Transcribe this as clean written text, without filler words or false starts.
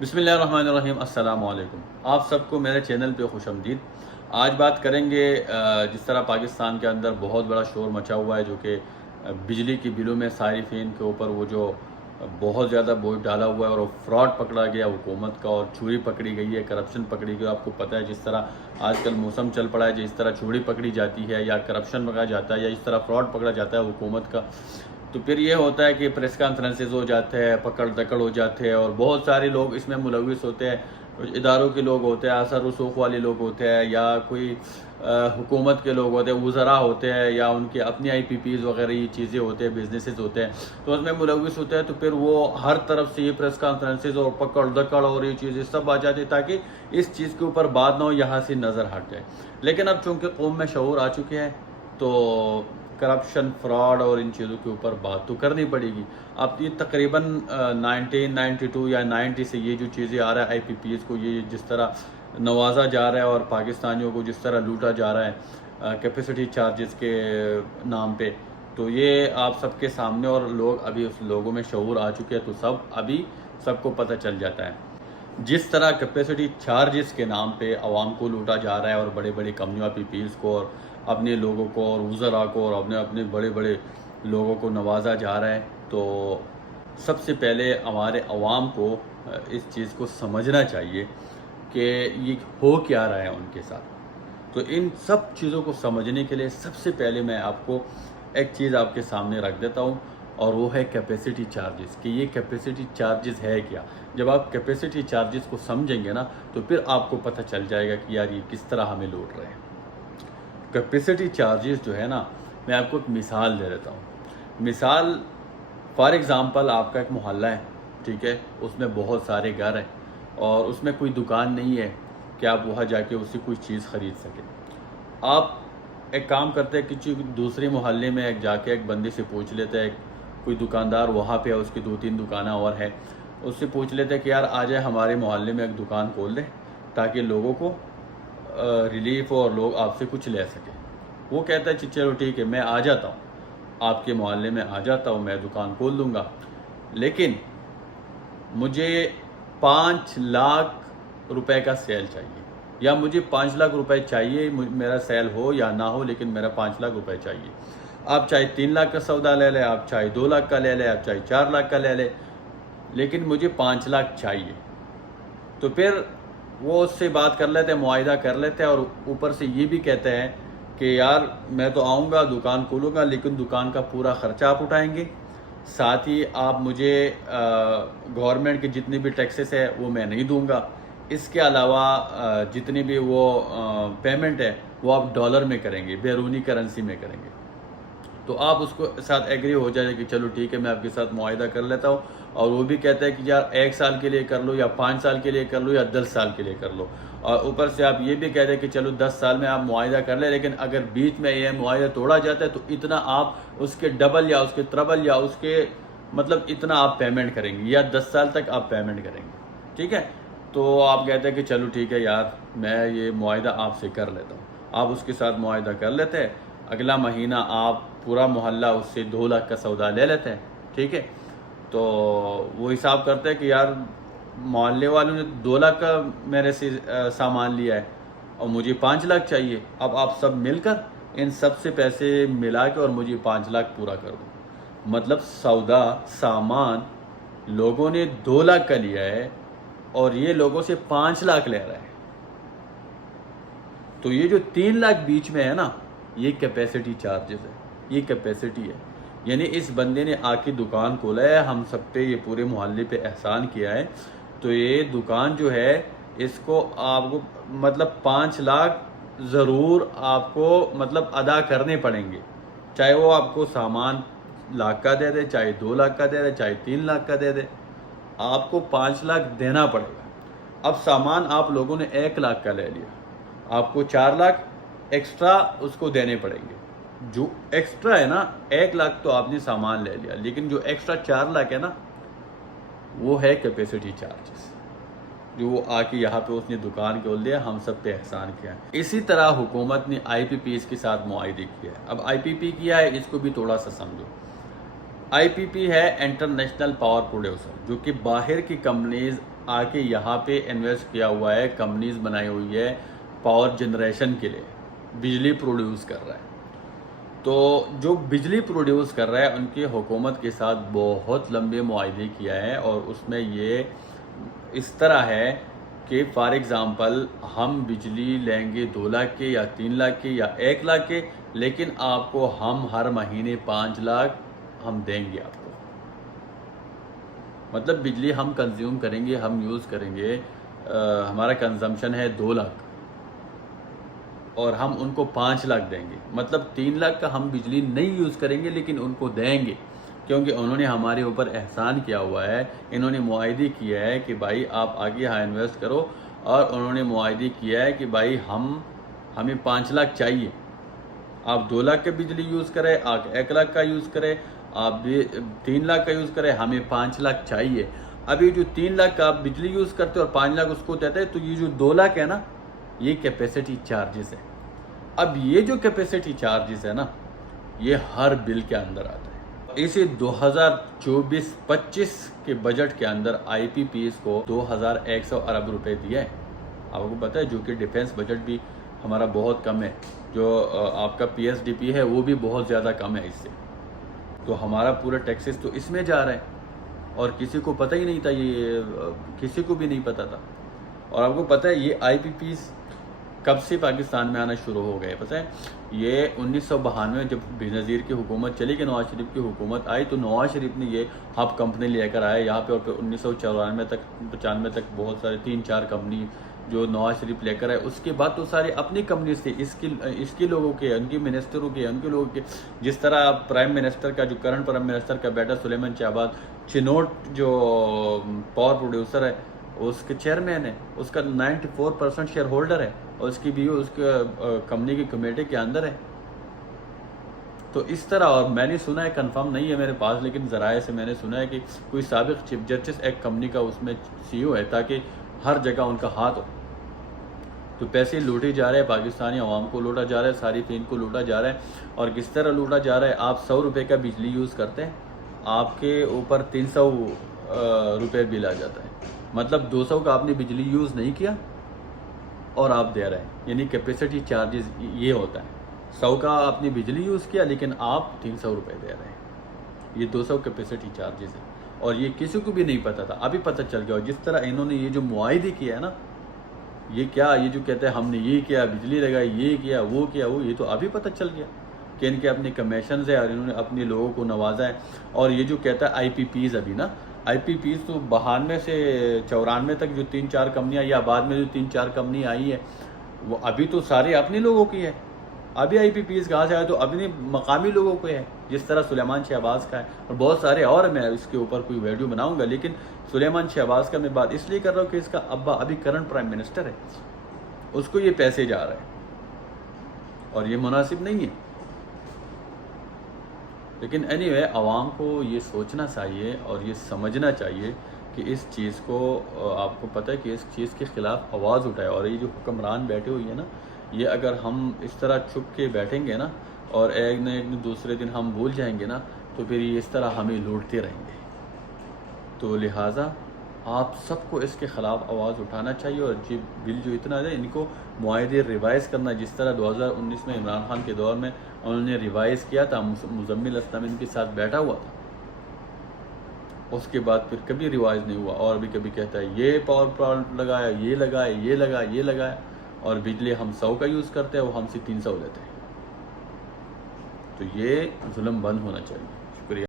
بسم اللہ الرحمن الرحیم، السلام علیکم۔ آپ سب کو میرے چینل پہ خوش آمدید۔ آج بات کریں گے جس طرح پاکستان کے اندر بہت بڑا شور مچا ہوا ہے، جو کہ بجلی کی بلوں میں صارفین کے اوپر وہ جو بہت زیادہ بوجھ ڈالا ہوا ہے، اور وہ فراڈ پکڑا گیا حکومت کا، اور چوری پکڑی گئی ہے، کرپشن پکڑی گئی۔ آپ کو پتہ ہے جس طرح آج کل موسم چل پڑا ہے، جس طرح چوری پکڑی جاتی ہے یا کرپشن پکڑا جاتا ہے یا اس طرح فراڈ پکڑا جاتا ہے حکومت کا، تو پھر یہ ہوتا ہے کہ پریس کانفرنسز ہو جاتے ہیں، پکڑ دکڑ ہو جاتے ہیں، اور بہت سارے لوگ اس میں ملوث ہوتے ہیں۔ اداروں کے لوگ ہوتے ہیں، اثر رسوخ والے لوگ ہوتے ہیں، یا کوئی حکومت کے لوگ ہوتے ہیں، وزراء ہوتے ہیں، یا ان کے اپنی آئی پی پیز وغیرہ یہ چیزیں ہوتے ہیں، بزنسز ہوتے ہیں، تو اس میں ملوث ہوتے ہیں۔ تو پھر وہ ہر طرف سے یہ پریس کانفرنسز اور پکڑ دکڑ اور یہ چیزیں سب آ جاتی، تاکہ اس چیز کے اوپر بات نہ ہو، یہاں سے نظر ہٹ جائے۔ لیکن اب چونکہ قوم میں شعور آ چکے ہیں، تو کرپشن، فراڈ اور ان چیزوں کے اوپر بات تو کرنی پڑے گی۔ اب یہ تقریباً 1992 یا 90 سے یہ جو چیزیں آ رہا ہے، آئی پی پی ایس کو یہ جس طرح نوازا جا رہا ہے اور پاکستانیوں کو جس طرح لوٹا جا رہا ہے کیپیسٹی چارجز کے نام پہ، تو یہ آپ سب کے سامنے، اور لوگ ابھی اس لوگوں میں شعور آ چکے ہیں، تو ابھی سب کو پتہ چل جاتا ہے جس طرح کیپیسٹی چارجز کے نام پہ عوام کو لوٹا جا رہا ہے، اور بڑے بڑے کمپنیوں پی پیز کو اور اپنے لوگوں کو اور وزراء کو اور اپنے بڑے بڑے لوگوں کو نوازا جا رہا ہے۔ تو سب سے پہلے ہمارے عوام کو اس چیز کو سمجھنا چاہیے کہ یہ ہو کیا رہا ہے ان کے ساتھ۔ تو ان سب چیزوں کو سمجھنے کے لیے سب سے پہلے میں آپ کو ایک چیز آپ کے سامنے رکھ دیتا ہوں، اور وہ ہے کیپیسٹی چارجز، کہ یہ کیپیسٹی چارجز ہے کیا۔ جب آپ کیپیسٹی چارجز کو سمجھیں گے نا، تو پھر آپ کو پتہ چل جائے گا کہ یار یہ کس طرح ہمیں لوٹ رہے ہیں۔ کیپیسٹی چارجز جو ہے نا، میں آپ کو ایک مثال دے دیتا ہوں۔ مثال فار ایگزامپل، آپ کا ایک محلہ ہے، ٹھیک ہے، اس میں بہت سارے گھر ہیں، اور اس میں کوئی دکان نہیں ہے کہ آپ وہاں جا کے اس سے کوئی چیز خرید سکیں۔ آپ ایک کام کرتے ہیں کہ دوسرے محلے میں جا کے ایک بندے سے پوچھ لیتے ہیں، کوئی دکاندار وہاں پہ ہے، اس کی 2-3 دکانیں اور ہیں، اس سے پوچھ لیتے ہیں کہ یار آ جائے ہمارے محلے میں ایک دکان کھول دیں، تاکہ لوگوں کو ریلیف ہو اور لوگ آپ سے کچھ لے سکیں۔ وہ کہتا ہے چلو ٹھیک ہے، میں آ جاتا ہوں، آپ کے محلے میں آ جاتا ہوں، میں دکان کھول دوں گا، لیکن مجھے 5 لاکھ روپے کا سیل چاہیے، یا مجھے 5 لاکھ روپے چاہیے، میرا سیل ہو یا نہ ہو، لیکن میرا 5 لاکھ روپے چاہیے۔ آپ چاہے 3 لاکھ کا سودا لے لیں، آپ چاہے 2 لاکھ کا لے لیں، آپ چاہے 4 لاکھ کا لے لیں، لیکن مجھے 5 لاکھ چاہیے۔ تو پھر وہ اس سے بات کر لیتے ہیں، معاہدہ کر لیتے ہیں، اور اوپر سے یہ بھی کہتے ہیں کہ یار میں تو آؤں گا، دکان کھولوں گا، لیکن دکان کا پورا خرچہ آپ اٹھائیں گے، ساتھ ہی آپ مجھے گورنمنٹ کے جتنے بھی ٹیکسز ہے وہ میں نہیں دوں گا، اس کے علاوہ جتنی بھی وہ پیمنٹ ہے وہ آپ ڈالر میں کریں گے، بیرونی کرنسی میں کریں گے۔ تو آپ اس کو ساتھ ایگری ہو جائے کہ چلو ٹھیک ہے، میں آپ کے ساتھ معاہدہ کر لیتا ہوں، اور وہ بھی کہتا ہے کہ یار 1 سال کے لیے کر لو، یا 5 سال کے لیے کر لو، یا 10 سال کے لیے کر لو، اور اوپر سے آپ یہ بھی کہتے ہیں کہ چلو 10 سال میں آپ معاہدہ کر لیں، لیکن اگر بیچ میں یہ معاہدہ توڑا جاتا ہے تو اتنا آپ اس کے ڈبل یا اس کے ٹربل یا اس کے مطلب اتنا آپ پیمنٹ کریں گے، یا 10 سال تک آپ پیمنٹ کریں گے، ٹھیک ہے۔ تو آپ کہتے ہیں کہ چلو ٹھیک ہے یار، میں یہ معاہدہ آپ سے کر لیتا ہوں۔ آپ اس کے ساتھ معاہدہ کر لیتے ہیں، اگلا مہینہ آپ پورا محلہ اس سے 2 لاکھ کا سودا لے لیتے ہیں، ٹھیک ہے۔ تو وہ حساب کرتے ہیں کہ یار محلے والوں نے 2 لاکھ کا میرے سے سامان لیا ہے، اور مجھے 5 لاکھ چاہیے، اب آپ سب مل کر ان سب سے پیسے ملا کے اور مجھے 5 لاکھ پورا کر دو۔ مطلب سامان لوگوں نے 2 لاکھ کا لیا ہے، اور یہ لوگوں سے 5 لاکھ لے رہا ہے۔ تو یہ جو 3 لاکھ بیچ میں ہے نا، یہ کیپیسٹی چارجز ہے، یہ کیپیسٹی ہے۔ یعنی اس بندے نے آ کے دکان کھولا ہے، ہم سب پہ یہ پورے محلے پہ احسان کیا ہے، تو یہ دکان جو ہے اس کو آپ کو مطلب 5 لاکھ ضرور آپ کو مطلب ادا کرنے پڑیں گے، چاہے وہ آپ کو سامان لاکھ کا دے دے، چاہے 2 لاکھ کا دے دے، چاہے 3 لاکھ کا دے دے، آپ کو 5 لاکھ دینا پڑے گا۔ اب سامان آپ لوگوں نے 1 لاکھ کا لے لیا، آپ کو 4 لاکھ ایکسٹرا اس کو دینے پڑیں گے۔ جو ایکسٹرا ہے نا، 1 لاکھ تو آپ نے سامان لے لیا، لیکن جو ایکسٹرا 4 لاکھ ہے نا، وہ ہے کیپیسٹی چارجز، جو وہ آ کے یہاں پہ اس نے دکان کھول دیا، ہم سب پہ احسان کیا ہے۔ اسی طرح حکومت نے آئی پی پی اس کے ساتھ معاہدے کیا ہے۔ اب آئی پی پی کیا ہے، اس کو بھی تھوڑا سا سمجھو۔ آئی پی پی ہے انٹرنیشنل پاور پروڈیوسر، جو کہ باہر کی کمپنیز آ کے یہاں پہ انویسٹ کیا ہوا ہے، کمپنیز بنائی ہوئی ہے پاور جنریشن کے لیے، بجلی پروڈیوس کر رہا ہے. تو جو بجلی پروڈیوس کر رہا ہے ان کی حکومت کے ساتھ بہت لمبے معاہدے کیا ہے، اور اس میں یہ اس طرح ہے کہ فار ایگزامپل ہم بجلی لیں گے 2 لاکھ کے یا 3 لاکھ کے یا 1 لاکھ کے، لیکن آپ کو ہم ہر مہینے 5 لاکھ ہم دیں گے آپ کو. مطلب بجلی ہم کنزیوم کریں گے، ہم یوز کریں گے، ہمارا کنزمپشن ہے 2 لاکھ اور ہم ان کو 5 لاکھ دیں گے. مطلب 3 لاکھ کا ہم بجلی نہیں یوز کریں گے لیکن ان کو دیں گے، کیونکہ انہوں نے ہمارے اوپر احسان کیا ہوا ہے. انہوں نے معاہدے کیا ہے کہ بھائی آپ آگے یہاں انویسٹ کرو، اور انہوں نے معاہدے کیا ہے کہ بھائی ہمیں 5 لاکھ چاہیے. آپ 2 لاکھ کا بجلی یوز کریں، آپ 1 لاکھ کا یوز کریں، آپ 3 لاکھ کا یوز کریں، ہمیں 5 لاکھ چاہیے. ابھی جو 3 لاکھ کا آپ بجلی یوز کرتے اور 5 لاکھ اس کو دیتے ہیں، تو یہ جو 2 لاکھ ہے نا، یہ کیپیسٹی چارجز ہے. اب یہ جو کیپیسٹی چارجز ہے نا، یہ ہر بل کے اندر آتا ہے. اسے 2024-25 کے بجٹ کے اندر آئی پی پی ایس کو 2100 ارب روپے دیا ہے. آپ کو پتہ ہے جو کہ ڈیفینس بجٹ بھی ہمارا بہت کم ہے، جو آپ کا پی ایس ڈی پی ہے وہ بھی بہت زیادہ کم ہے اس سے. تو ہمارا پورا ٹیکسز تو اس میں جا رہا ہے، اور کسی کو پتہ ہی نہیں تھا، یہ کسی کو بھی نہیں پتہ تھا. اور آپ کو پتہ ہے یہ آئی پی پیز کب سے پاکستان میں آنا شروع ہو گئے پتہ ہے؟ یہ 1992 جب بینظیر کی حکومت چلی گئی، نواز شریف کی حکومت آئی، تو نواز شریف نے یہ ہب کمپنی لے کر آئے یہاں پہ. اور پھر 1994 تک 95 تک بہت سارے 3-4 کمپنی جو نواز شریف لے کر آئے. اس کے بعد تو سارے اپنی کمپنیز تھی، اس کے لوگوں کے، ان کے منسٹروں کے، ان کے لوگوں کے. جس طرح پرائم منسٹر کا، جو کرنٹ پرائم منسٹر کا بیٹا سلیمان شہباز چنوٹ جو پاور پروڈیوسر ہے، اس کے چیئرمین ہے، اس کا 94% شیئر ہولڈر ہے، اور اس کی بیوی اس کے کمپنی کی کمیٹی کے اندر ہے. تو اس طرح، اور میں نے سنا ہے، کنفرم نہیں ہے میرے پاس، لیکن ذرائع سے میں نے سنا ہے کہ کوئی سابق چیف جسٹس ایک کمپنی کا اس میں سی او ہے، تاکہ ہر جگہ ان کا ہاتھ ہو. تو پیسے لوٹے جا رہے ہیں، پاکستانی عوام کو لوٹا جا رہا ہے، صارفین کو لوٹا جا رہا ہے. اور کس طرح لوٹا جا رہا ہے؟ آپ 100 روپے کا بجلی یوز کرتے ہیں، آپ کے اوپر 300 روپے بل آ جاتا ہے. مطلب 200 کا آپ نے بجلی یوز نہیں کیا اور آپ دے رہے ہیں. یعنی کیپیسٹی چارجز یہ ہوتا ہے، 100 کا آپ نے بجلی یوز کیا لیکن آپ 300 روپے دے رہے ہیں. یہ 200 کیپیسٹی چارجز ہے، اور یہ کسی کو بھی نہیں پتا تھا، ابھی پتہ چل گیا. اور جس طرح انہوں نے یہ جو معاہدے کیا ہے نا، یہ جو کہتے ہیں ہم نے یہ کیا، بجلی لگائی، یہ کیا، وہ کیا، وہ، یہ تو ابھی پتہ چل گیا کہ ان کے اپنے کمیشنز ہیں، اور انہوں نے اپنے لوگوں کو نوازا ہے. اور یہ جو کہتا ہے آئی پی پیز، ابھی نا آئی پی پیز تو 92 سے 94 تک جو 3-4 کمپنیاں، یا بعد میں جو 3-4 کمپنی آئی ہے، وہ ابھی تو سارے اپنے لوگوں کی ہے. ابھی آئی پی پیز کہاں سے آئے؟ تو اپنے مقامی لوگوں کو ہے، جس طرح سلیمان شہباز کا ہے، اور بہت سارے اور. میں اس کے اوپر کوئی ویڈیو بناؤں گا، لیکن سلیمان شہباز کا میں بات اس لیے کر رہا ہوں کہ اس کا ابا ابھی کرنٹ پرائم منسٹر ہے، اس کو یہ پیسے جا رہے ہیں، اور یہ مناسب نہیں ہے. لیکن اینی وے، عوام کو یہ سوچنا چاہیے اور یہ سمجھنا چاہیے کہ اس چیز کو، آپ کو پتہ ہے کہ اس چیز کے خلاف آواز اٹھائے. اور یہ جو حکمران بیٹھے ہوئی ہیں نا، یہ اگر ہم اس طرح چھپ کے بیٹھیں گے نا، اور ایک نہ ایک دوسرے دن ہم بھول جائیں گے نا، تو پھر یہ اس طرح ہمیں لوٹتے رہیں گے. تو لہٰذا آپ سب کو اس کے خلاف آواز اٹھانا چاہیے، اور یہ بل جو اتنا ہے ان کو معاہدے ریوائز کرنا، جس طرح 2019 میں عمران خان کے دور میں انہوں نے ریوائز کیا تھا، مزمل اسلم ان کے ساتھ بیٹھا ہوا تھا. اس کے بعد پھر کبھی ریوائز نہیں ہوا، اور بھی کبھی کہتا ہے یہ پاور پلانٹ لگایا، یہ لگایا، یہ لگایا، یہ لگایا، اور بجلی ہم 100 کا یوز کرتے ہیں، وہ ہم سے 300 لیتے ہیں. تو یہ ظلم بند ہونا چاہیے.